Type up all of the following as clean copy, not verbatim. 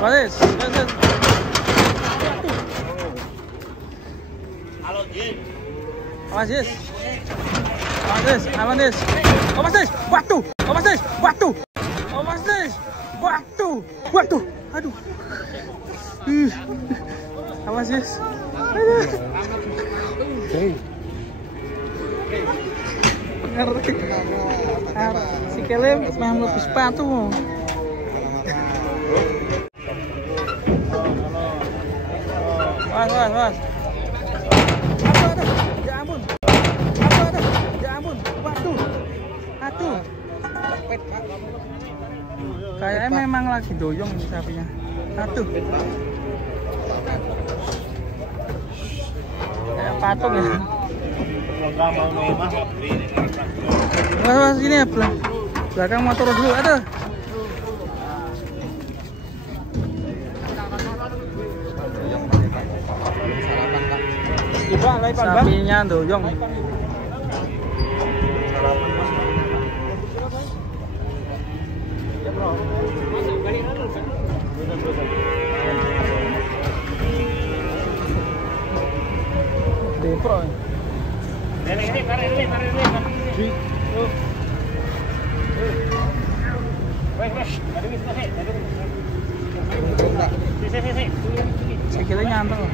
Mas. Halo, Jin. Mas. Halo, Nis. Oh, Mas. Waduh. Oh, Mas. Waduh. Oh, Mas. Waduh. Aduh. Apa sih? Ngerti. Si Kelem memang lebih sepatu. Mas. Ya ampun. Ya ampun. Waduh. Aduh. Kayaknya memang lagi doyong ini sapinya. Aduh. Kayak patung ya. Mas sini ya, belakang motor dulu. Aduh. Sapinya doyong. Depro. Sikilnya nyantol.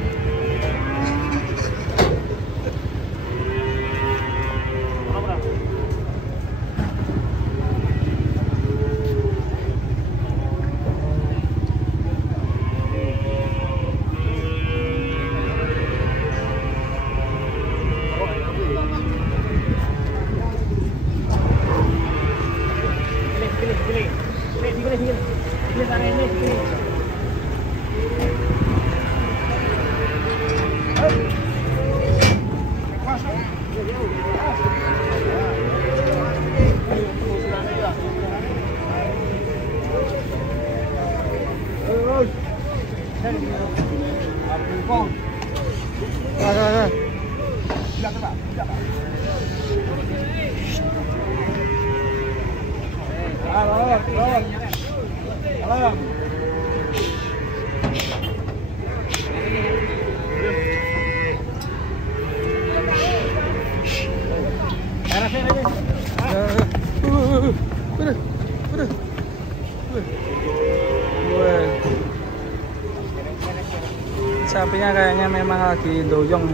Sapinya kayaknya memang lagi doyong.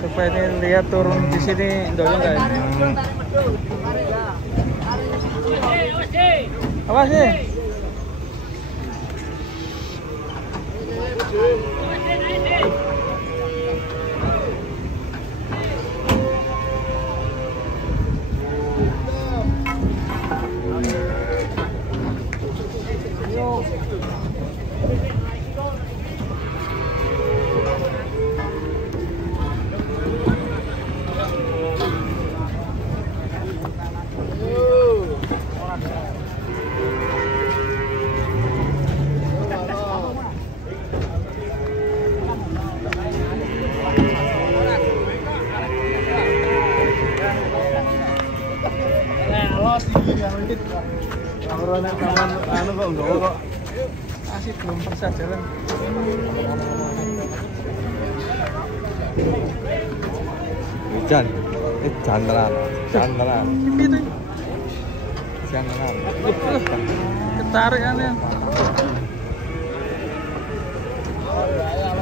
Coba ini lihat turun di sini doyong guys. Apa sih? Masih belum bisa jalan. Hujan, jangan Itu jangan. ketarik aneh.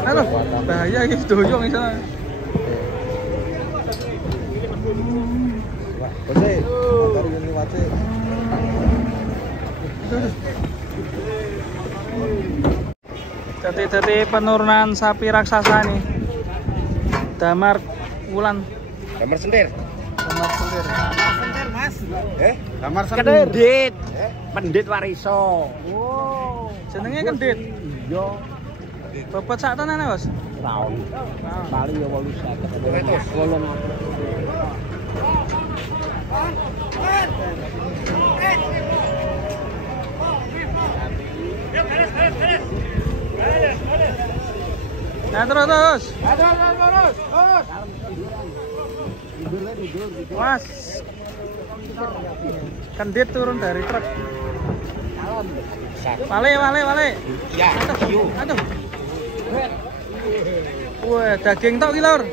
Halo, bahaya ini doyong di sana. Wah, bener. Motor ini wajib. Detik-detik penurunan sapi raksasa nih. Damar Wulan. Damar sendir. Mas. Damar Kendit. Pendit Wariso. Wow, jenenge Kendit. Iya. Bobot sak tonane, Bos? Tahun. Kali ya 800. Golong. Nah, terus. Mas. Kendit turun dari truk. Wale. Ya, yuk. Aduh. Wah, daging tok ki, Lur.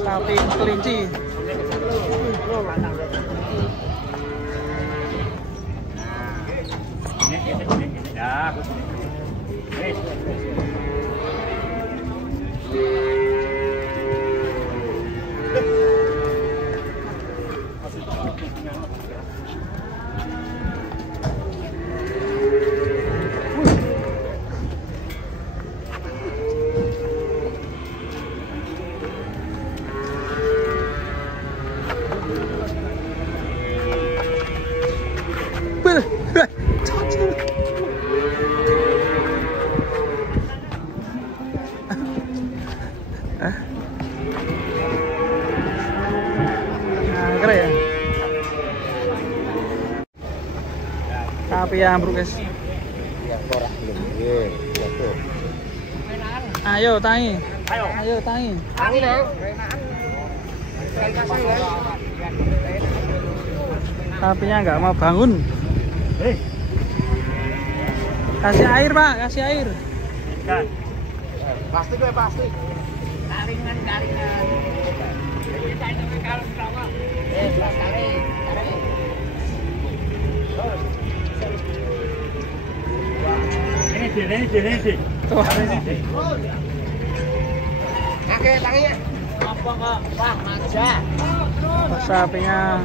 Sapi kelinci. Ya. Keren ya. Sapi ambruk, guys. Ya, korah belum. Iya, jatuh. Ayo tangi. Ayo tangi. Sapinya nggak mau bangun. Kasih air, Pak, kasih air. Plastik ya, plastik. Garingan. Ini sih. Tuh. Tanginya. Apa kok? Wah, manja. Sapinya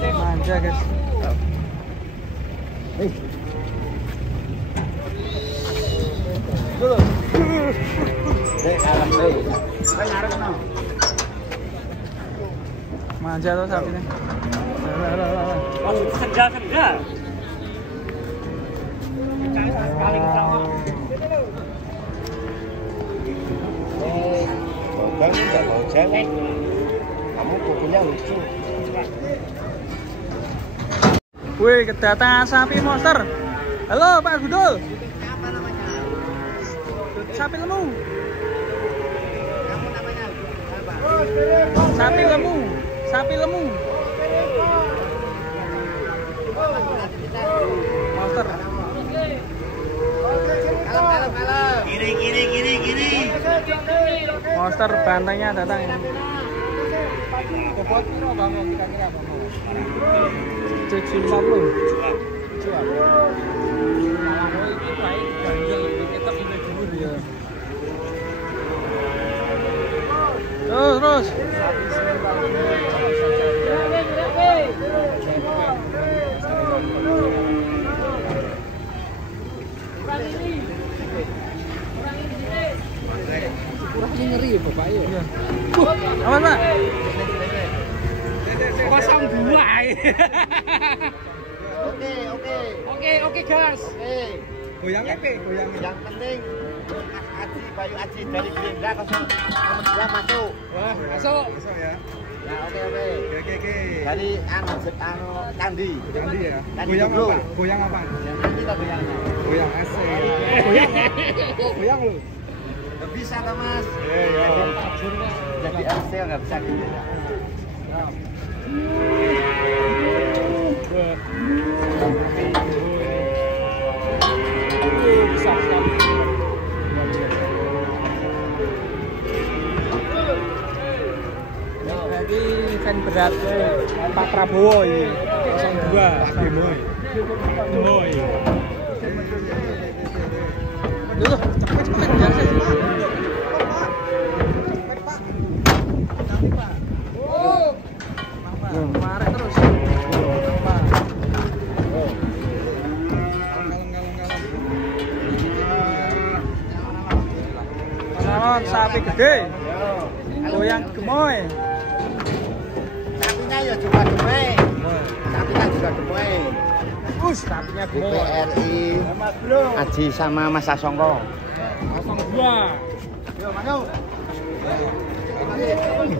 manja, guys. Manja tuh sapinya. Sendal. Bang, nggak mau jalan. Kamu kukunya lucu. Wih, kedatangan sapi monster. Halo, Pak Gudul. Apa namanya? Sapi lemu. Kamu namanya apa? Sapi lemu. Sapi lemu. Monster. Kalau. Kiri. Monster bantengnya datang ya. Bobot piro Bang kira-kira Bang? 750. Terus. Kurangnya ngeri ya Bapak ya. Iya. Aman, Pak. Pasang dua. Oke, gas. Goyangnya pe, Yang penting Bayu Aji dari Gerindra 02 masuk. Wah, masuk ya. Ya oke. Oke. Dari Tandi. Tadi ya. Tadi Goyang dulu. apa? Goyang apa? Nanti kita goyangnya. Goyang asik. Goyang lu. Nggak bisa toh Mas. Iya. Jadi MC nggak bisa gitu ya. Besar sekali. Berarti kan berat Pak Prabowo ini 02 Gemoy. Dulu cepet ya sih. Kemarin terus. Kalong sapi gede. Goyang gemoy. Sapinya ya juga gemoy. Sapinya juga gemoy. Sapinya gemoy. BRI Aji sama Mas Sasongko. 02. Yo, masuk.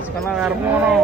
Sekarang ngarep ngono.